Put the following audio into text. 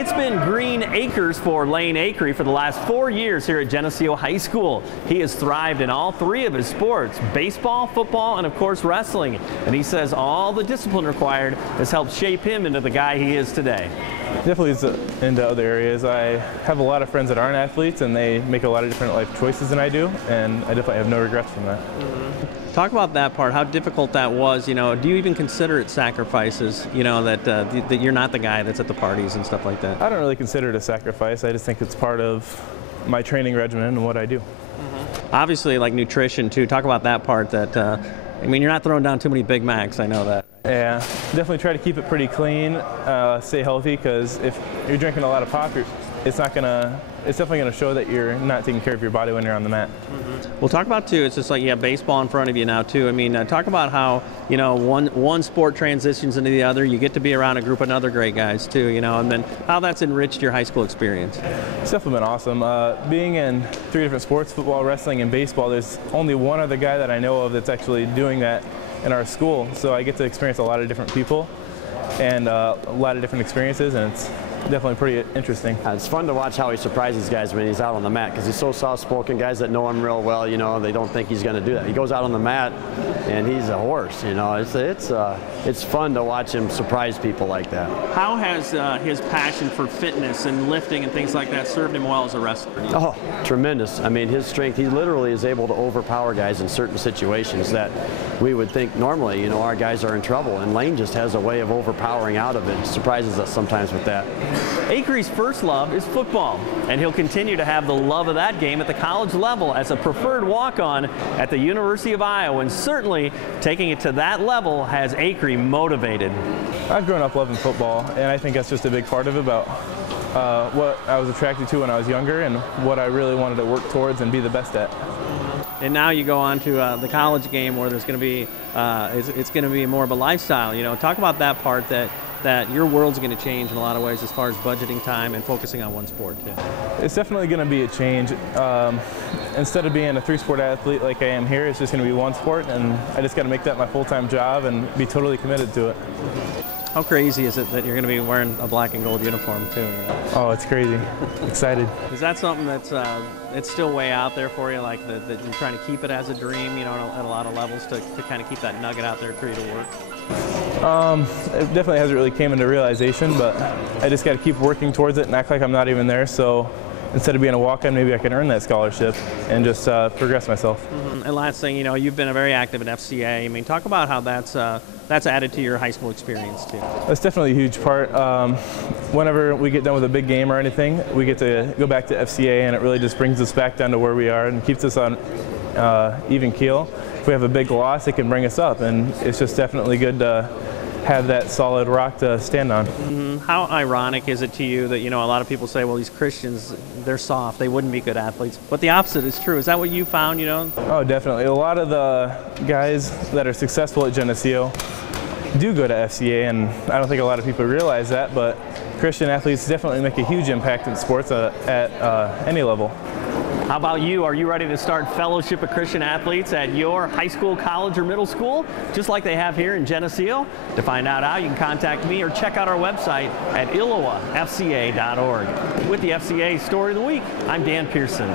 It's been green acres for Lane Akre for the last 4 years here at Geneseo High School. He has thrived in all three of his sports, baseball, football, and of course wrestling. And he says all the discipline required has helped shape him into the guy he is today. Definitely into other areas. I have a lot of friends that aren't athletes and they make a lot of different life choices than I do, and I definitely have no regrets from that. Talk about that part, how difficult that was. You know, do you even consider it sacrifices, you know, that you're not the guy that's at the parties and stuff like that? I don't really consider it a sacrifice. I just think it's part of my training regimen and what I do. Obviously, like nutrition too. Talk about that part. That I mean, you're not throwing down too many Big Macs. I know that. Yeah, definitely try to keep it pretty clean, stay healthy, because if you're drinking a lot of pop, it's definitely gonna show that you're not taking care of your body when you're on the mat. Well, talk about too, it's just like you have baseball in front of you now too. I mean, talk about how, you know, one sport transitions into the other. You get to be around a group of other great guys too, you know, and then how that's enriched your high school experience. It's definitely been awesome. Being in 3 different sports, football, wrestling, and baseball, there's only one other guy that I know of that's actually doing that in our school. So I get to experience a lot of different people and a lot of different experiences, and it's definitely pretty interesting. It's fun to watch how he surprises guys when he's out on the mat, because he's so soft-spoken. Guys that know him real well, you know, they don't think he's going to do that. He goes out on the mat and he's a horse, you know. It's fun to watch him surprise people like that. How has his passion for fitness and lifting and things like that served him well as a wrestler? Oh, tremendous. I mean, his strength, he literally is able to overpower guys in certain situations that we would think normally, you know, our guys are in trouble, and Lane just has a way of overpowering out of it. Surprises us sometimes with that. Akre's first love is football, and he'll continue to have the love of that game at the college level as a preferred walk-on at the University of Iowa, and certainly taking it to that level has Akre motivated. I've grown up loving football, and I think that's just a big part of it, about what I was attracted to when I was younger and what I really wanted to work towards and be the best at. And now you go on to the college game, where there's going to be it's going to be more of a lifestyle. You know, talk about that part, that your world's going to change in a lot of ways as far as budgeting time and focusing on one sport too. It's definitely going to be a change. Instead of being a 3-sport athlete like I am here, it's just going to be one sport, and I just got to make that my full-time job and be totally committed to it. How crazy is it that you're going to be wearing a black and gold uniform too? You know? Oh, it's crazy. Excited. Is that something that's it's still way out there for you, like that you're trying to keep it as a dream, you know, at a lot of levels to kind of keep that nugget out there for you to work? It definitely hasn't really came into realization, but I just got to keep working towards it and act like I'm not even there. So instead of being a walk-on, maybe I can earn that scholarship and just progress myself. And last thing, you know, you've been very active at FCA. I mean, talk about how that's added to your high school experience too. That's definitely a huge part. Whenever we get done with a big game or anything, we get to go back to FCA, and it really just brings us back down to where we are and keeps us on even keel. If we have a big loss, it can bring us up, and it's just definitely good to have that solid rock to stand on. How ironic is it to you that, you know, a lot of people say, well, these Christians, they're soft, they wouldn't be good athletes, but the opposite is true. Is that what you found, you know? Oh, definitely. A lot of the guys that are successful at Geneseo do go to FCA, and I don't think a lot of people realize that, but Christian athletes definitely make a huge impact in sports at any level. How about you? Are you ready to start Fellowship of Christian Athletes at your high school, college, or middle school, just like they have here in Geneseo? To find out how, you can contact me or check out our website at ILLOWAFCA.org. With the FCA Story of the Week, I'm Dan Pearson.